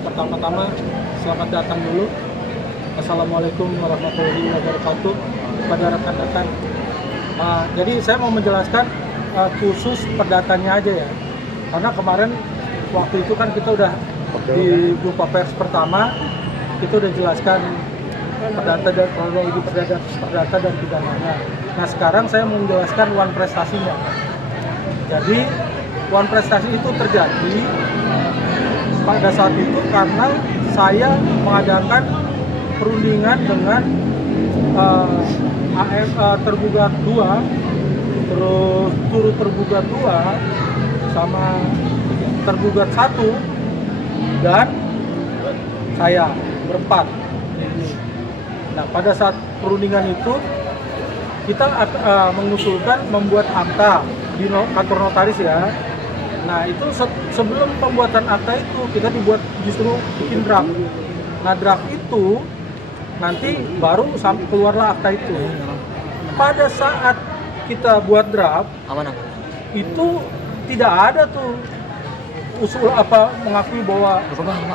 Pertama-tama selamat datang dulu. Assalamualaikum warahmatullahi wabarakatuh kepada rekan-rekan. Jadi saya mau menjelaskan khusus perdatanya aja ya. Karena kemarin waktu itu kan kita udah di jumpa pers pertama, kita udah jelaskan perdata dan kronologi perdata dan pidananya. Nah sekarang saya mau menjelaskan wan prestasinya. Jadi wan prestasi itu terjadi pada saat itu karena saya mengadakan perundingan dengan tergugat 2, terus turut tergugat 2 sama tergugat 1 dan saya berempat. Nah pada saat perundingan itu kita mengusulkan membuat akta di kantor notaris ya. Nah itu sebelum pembuatan akta itu kita justru bikin draft. Nah draft itu nanti baru keluarlah akta itu. Pada saat kita buat draft itu tidak ada tuh usul apa mengakui bahwa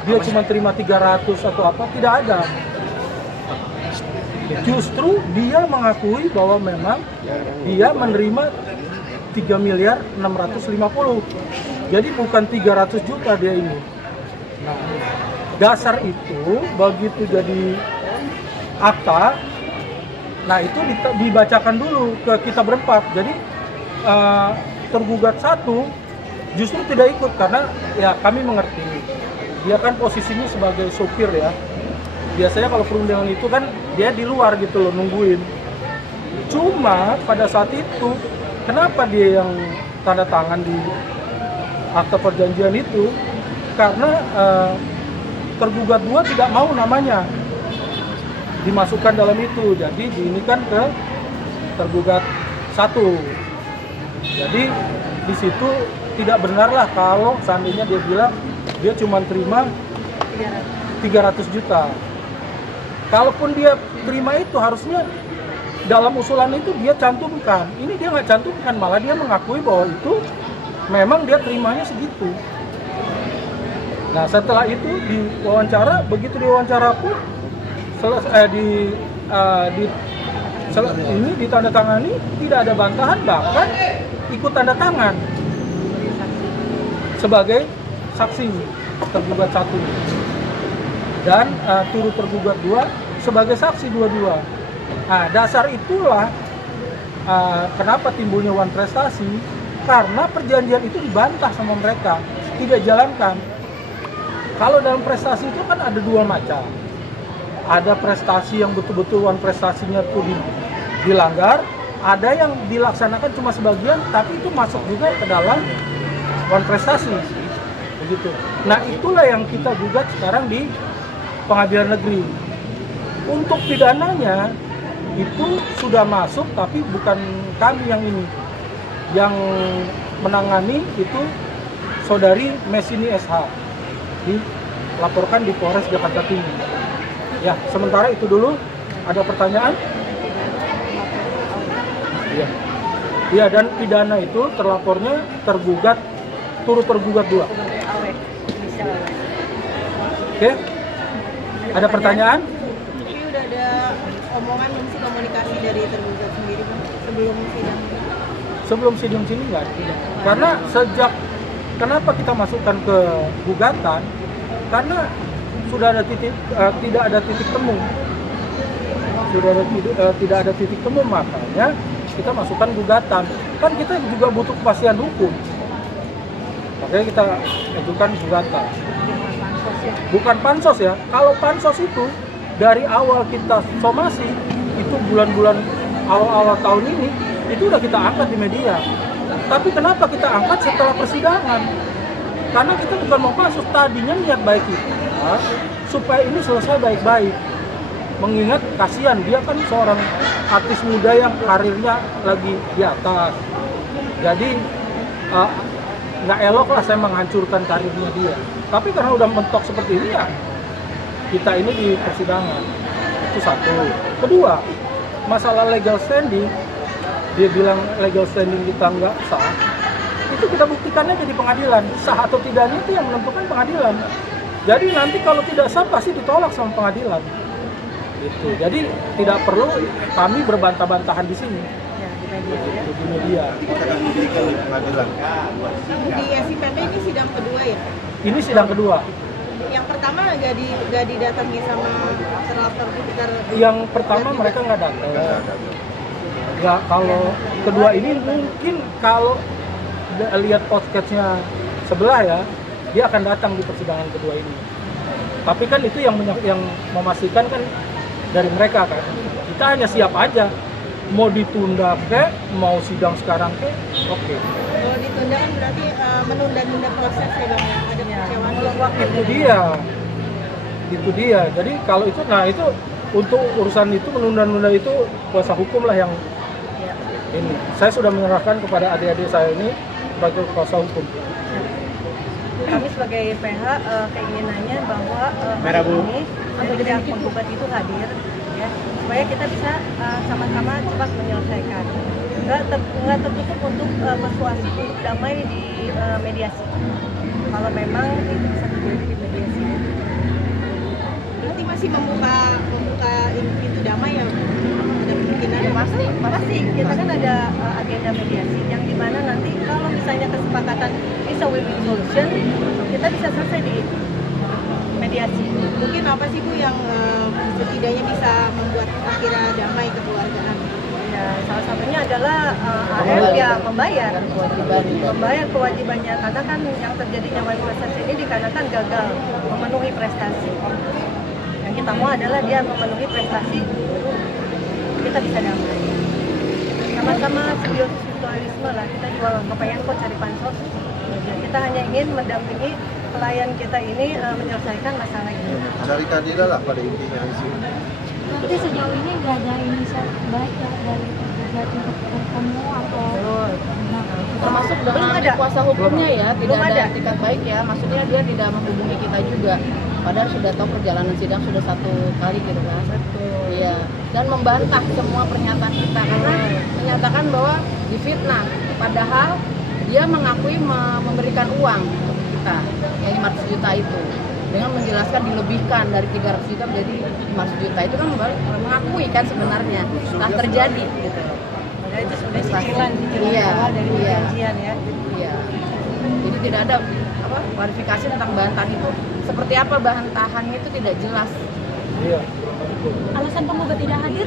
dia cuma terima 300 atau apa, tidak ada. Justru dia mengakui bahwa memang dia menerima 3.650.000. Jadi bukan 300 juta dia ini. Nah, dasar itu begitu jadi akta, nah itu dibacakan dulu ke kita berempat. Jadi tergugat 1 justru tidak ikut karena ya kami mengerti. Dia kan posisinya sebagai sopir ya. Biasanya kalau perundingan itu kan dia di luar gitu loh nungguin. Cuma pada saat itu kenapa dia yang tanda tangan di akta perjanjian itu? Karena tergugat 2 tidak mau namanya dimasukkan dalam itu. Jadi diinikan ke tergugat 1. Jadi di situ tidak benarlah kalau seandainya dia bilang dia cuma terima 300 juta. Kalaupun dia terima itu harusnya dalam usulan itu dia cantumkan. Ini dia nggak cantumkan, malah dia mengakui bahwa itu memang dia terimanya segitu. Nah setelah itu diwawancara, begitu diwawancara pun ini ditandatangani, tidak ada bantahan, bahkan ikut tanda tangan sebagai saksi tergugat 1 dan turut tergugat 2 sebagai saksi 2. Nah dasar itulah kenapa timbulnya wan prestasi, karena perjanjian itu dibantah sama mereka, tidak jalankan. Kalau dalam prestasi itu kan ada 2 macam. Ada prestasi yang betul-betul wan prestasinya itu dilanggar, ada yang dilaksanakan cuma sebagian tapi itu masuk juga ke dalam wan prestasi. Begitu. Nah, itulah yang kita gugat sekarang di pengadilan negeri. Untuk pidananya itu sudah masuk tapi bukan kami yang ini. Yang menangani itu saudari Mesini SH. Dilaporkan di Polres Jakarta Timur. Ya, sementara itu dulu. Ada pertanyaan? Iya. Iya, dan pidana itu terlapornya turut tergugat 2. Oke. Ada pertanyaan? Tapi udah ada omongan belum sih, komunikasi dari tergugat sendiri Bang, sebelum sidang? Sebelum sidang sini nggak ada. Karena kenapa kita masukkan ke gugatan? Karena sudah ada tidak ada titik temu. Tidak ada titik temu, makanya kita masukkan gugatan. Kan kita juga butuh kepastian hukum. Makanya kita ajukan gugatan. Bukan pansos ya. Kalau pansos itu dari awal kita somasi, itu bulan-bulan awal-awal tahun ini, itu udah kita angkat di media. Tapi kenapa kita angkat setelah persidangan? Karena kita bukan mau pansus, tadinya niat baik kita supaya ini selesai baik-baik. Mengingat kasihan, dia kan seorang artis muda yang karirnya lagi di atas. Jadi nggak elok lah saya menghancurkan karirnya dia. Tapi karena udah mentok seperti ini ya, kita ini di persidangan. Itu satu. Kedua, masalah legal standing, dia bilang legal standing kita nggak sah, itu kita buktikan aja di pengadilan. Sah atau tidaknya itu yang menentukan pengadilan. Jadi nanti kalau tidak sah pasti ditolak sama pengadilan. Gitu. Jadi tidak perlu kami berbantah-bantahan di sini. Ya, di media ya. Di media. akan diberikan di pengadilan. Di SIPP ini sidang kedua ya? Ini sidang kedua. Yang pertama nggak didatangi sama terlapor sekitar. Yang pertama mereka nggak datang. Nggak, kalau kedua ini mungkin kalau lihat podcastnya sebelah ya, dia akan datang di persidangan kedua ini. Tapi kan itu yang memastikan kan dari mereka kan. Kita hanya siap aja. Mau ditunda mau sidang sekarang oke. Kalau ditunda kan berarti menunda-nunda proses ya Bang ya? Ada kekecewaan. Itu dia. Jadi kalau itu, nah itu untuk urusan itu menunda-nunda itu kuasa hukum lah yang ini. Saya sudah menyerahkan kepada adik-adik saya ini sebagai kuasa hukum. Kami sebagai PH keinginannya bahwa Merah, Bu. ini pihak penggugat itu hadir ya, supaya kita bisa sama-sama cepat menyelesaikan. Nggak tertutup untuk persuasi untuk damai di mediasi. Kalau memang itu bisa terjadi di mediasi. Berarti masih membuka pintu damai ya? Ada kemungkinan Ya, pasti kita kan ada agenda mediasi yang dimana nanti kalau misalnya kesepakatan bisa win-win solution, kita bisa selesai di mediasi. mungkin apa sih Bu yang setidaknya bisa membuat akhirnya damai kekeluargaan? Ya, salah satunya adalah AR yang membayar kewajibannya, karena kan yang terjadinya manifestasi ini dikarenakan gagal memenuhi prestasi. Yang kita mau adalah dia memenuhi prestasi, kita bisa damai. Sama-sama simbiosis mutualisme lah, kita jual kepengen kok cari pansos. Ya, kita hanya ingin mendampingi klien kita ini menyelesaikan masalah ini. Cari keadilan lah pada intinya di sini. Tapi sejauh ini nggak ada inisiatif baik ya dari tergugat untuk bertemu atau Termasuk Belum dengan ada. kuasa hukumnya ya, tidak Belum ada ada. etikat baik ya, maksudnya dia tidak menghubungi kita juga, padahal sudah tahu perjalanan sidang sudah 1 kali gitu kan. Iya, dan membantah semua pernyataan kita karena menyatakan bahwa difitnah, padahal dia mengakui memberikan uang untuk kita yang 500 juta itu dengan menjelaskan dilebihkan dari 300 juta menjadi 500 juta, itu kan mengakui kan sebenarnya telah terjadi gitu. Padahal itu sudah cicilan Iya, awal dari iya. perjanjian ya. Iya. Jadi tidak ada klarifikasi tentang bahan tahan itu. Seperti apa bahan tahannya itu tidak jelas. Iya. alasan penggugat tidak hadir?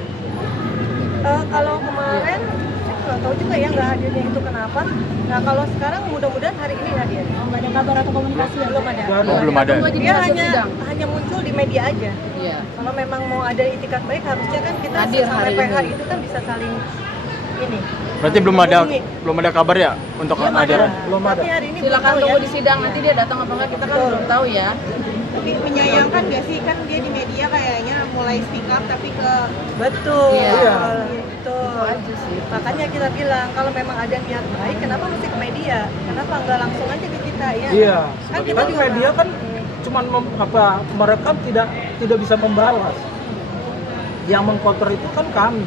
Kalau kemarin saya nggak tahu juga ya nggak hadirnya itu kenapa. Nah kalau sekarang mudah-mudahan hari ini hadir. Nggak ada kabar atau komunikasi ya? Belum ada. Belum ada. Tunggu aja di Dia hasil hanya sidang. muncul di media aja. Iya. Kalau memang mau ada itikat baik harusnya kan kita Hadir sampai hari PH ini. itu kan bisa saling ini. Berarti belum ada kabar ya untuk Belum kehadiran? ada. Belum ada. Tapi hari ini Silakan belum tahu tunggu ya. di sidang nanti dia datang apa enggak kita kan belum tahu ya. Tapi menyayangkan nggak sih kan dia di media kayaknya mulai speak up tapi ke Betul. Iya. Betul. Aja sih. Makanya kita bilang kalau memang ada niat baik, kenapa mesti ke media? Kenapa nggak langsung aja ke kita ya? Iya. Kan kita Tapi juga media kan cuman merekam tidak bisa membalas. Yang mengcounter itu kan kami.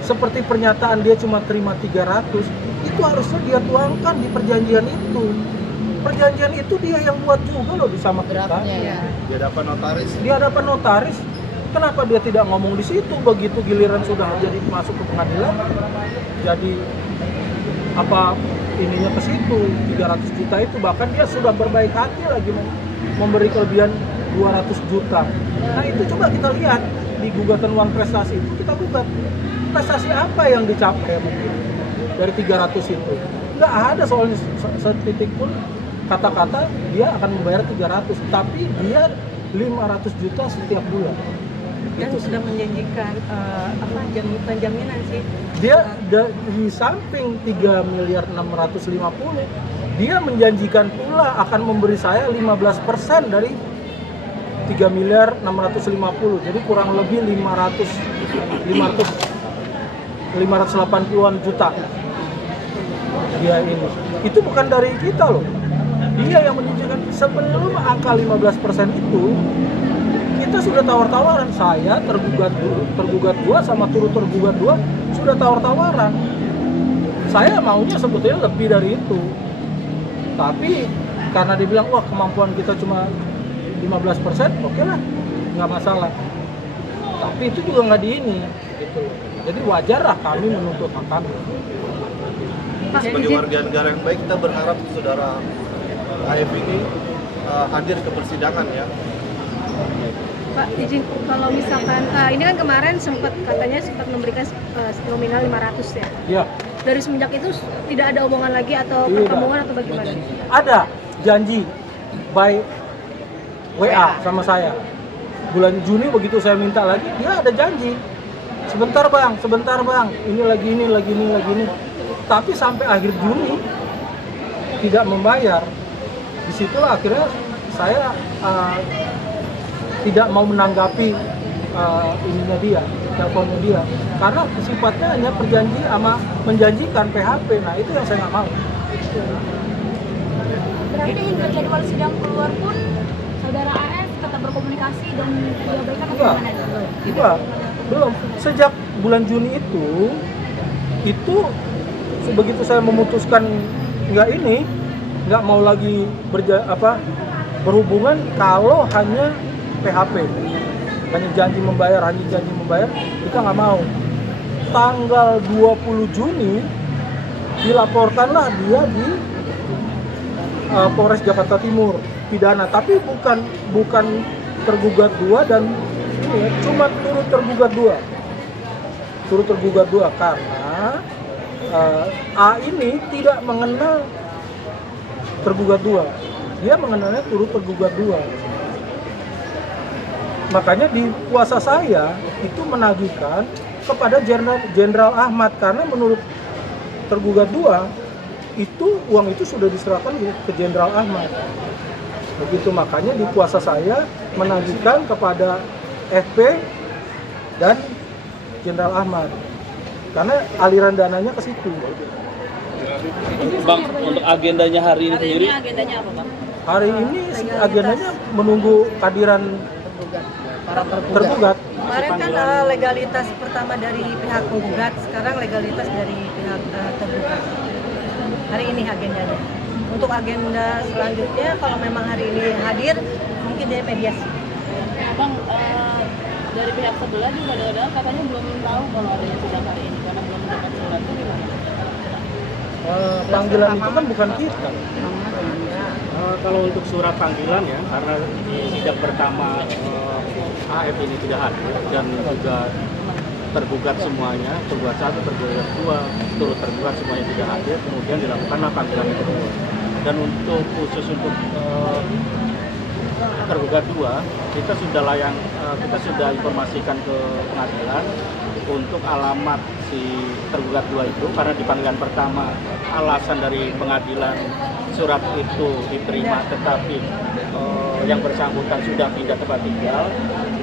Seperti pernyataan dia cuma terima 300, itu harusnya dia tuangkan di perjanjian itu. Perjanjian itu dia yang buat juga loh sama kita. Draftnya ya. Di hadapan notaris. Di hadapan notaris, kenapa dia tidak ngomong di situ? Begitu giliran sudah jadi masuk ke pengadilan, jadi apa ininya ke situ 300 juta itu, bahkan dia sudah berbaik hati lagi memberi kelebihan 200 juta. Nah itu coba kita lihat di gugatan uang prestasi itu, kita gugat prestasi apa yang dicapai mungkin dari 300 itu. Nggak ada soalnya setitik pun kata-kata dia akan membayar 300, tapi dia 500 juta setiap bulan. dan sudah menjanjikan jaminan sih. Dia di samping 3 miliar 650, dia menjanjikan pula akan memberi saya 15% dari 3 miliar 650, jadi kurang lebih 580-an juta. Dia ini, itu bukan dari kita loh. Dia yang menjanjikan. Sebelum angka 15% itu, kita sudah tawar-tawaran. Saya tergugat dua sama turut tergugat dua sudah tawar-tawaran. Saya maunya sebetulnya lebih dari itu, tapi karena dibilang wah kemampuan kita cuma 15%, oke lah, nggak masalah. Tapi itu juga nggak di ini, gitu loh. Jadi wajar lah kami menuntut hak kami. Sebagai warga negara yang baik, kita berharap saudara AF ini hadir ke persidangan ya. Pak, izin kalau misalkan ini kan kemarin sempat memberikan nominal 500 ya. Iya. Dari semenjak itu tidak ada omongan lagi atau Tidak. pertemuan atau bagaimana? Ada janji by WA sama saya. Bulan Juni begitu saya minta lagi, dia ada janji. Sebentar bang, ini lagi ini. Tapi sampai akhir Juni tidak membayar. Disitulah akhirnya saya tidak mau menanggapi ininya dia, teleponnya dia, karena sifatnya hanya menjanjikan PHP. Nah itu yang saya nggak mau. Berarti hingga jadwal sidang keluar pun saudara AF tetap berkomunikasi dan diabaikan atau Enggak. gimana? Enggak, belum. Sejak bulan Juni itu begitu saya memutuskan nggak mau lagi berhubungan kalau hanya PHP, hanya janji membayar, kita nggak mau. Tanggal 20 Juni dilaporkanlah dia di Polres Jakarta Timur pidana, tapi bukan tergugat 2 dan ini ya, cuma turut tergugat 2 karena A ini tidak mengenal tergugat 2, dia mengenalnya turut tergugat 2. Makanya di kuasa saya itu menagihkan kepada Jenderal Ahmad, karena menurut tergugat 2 itu uang itu sudah diserahkan ke Jenderal Ahmad. Begitu, makanya di kuasa saya menagihkan kepada FP dan Jenderal Ahmad, karena aliran dananya ke situ. Bang, untuk agendanya hari ini sendiri? Agendanya apa, Bang? Hari ini agendanya menunggu kehadiran tergugat. Kemarin kan legalitas pertama dari pihak penggugat, sekarang legalitas dari pihak tergugat. Hari ini agendanya. Untuk agenda selanjutnya, kalau memang hari ini hadir, mungkin dia mediasi. Bang, dari pihak sebelah juga ada katanya belum tahu kalau adanya sidang hari ini karena belum mendapat surat, itu gimana? Panggilan itu kan bukan kita. Kalau untuk surat panggilan ya, karena di sidang pertama AF ini tidak hadir dan juga tergugat semuanya, tergugat 1, tergugat 2, turut tergugat semuanya tidak hadir, kemudian dilakukanlah panggilan yang kedua. Dan untuk khusus untuk tergugat 2, kita sudah informasikan ke pengadilan untuk alamat si tergugat 2 itu, karena di panggilan pertama alasan dari pengadilan surat itu diterima tetapi yang bersangkutan sudah pindah tempat tinggal,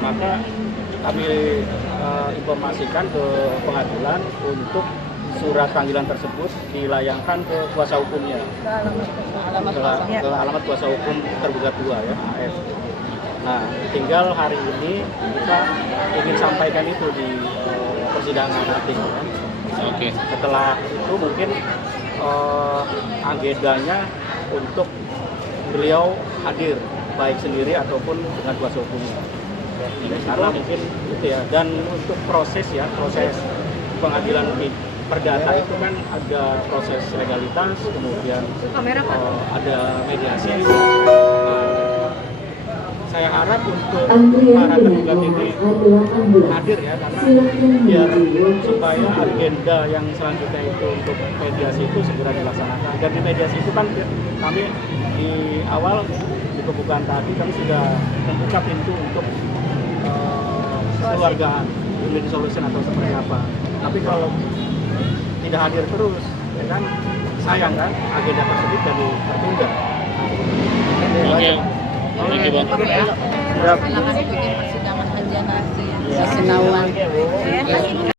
maka kami informasikan ke pengadilan untuk surat panggilan tersebut dilayangkan ke kuasa hukumnya, ke alamat kuasa hukum tergugat 2 ya, AF. Nah, tinggal hari ini kita ingin sampaikan itu di persidangan nanti. Oke. Setelah itu mungkin agendanya untuk beliau hadir baik sendiri ataupun dengan kuasa hukumnya. Karena mungkin itu ya. Dan untuk proses pengadilan perdata itu kan ada proses legalitas, kemudian ada mediasi. Nah, saya harap untuk para tergugat ini hadir ya, karena biar supaya agenda yang selanjutnya itu untuk mediasi itu segera dilaksanakan. Dan di mediasi itu kan kami di awal di pembukaan tadi kami sudah membuka pintu untuk kekeluargaan, win-win solution atau seperti apa. Tapi kalau tidak hadir terus, ya kan sayang kan agenda tersebut jadi tertunda. Oke. Thank you, Bang. Silakan bikin persidangan aja nanti. Kasih tahuan.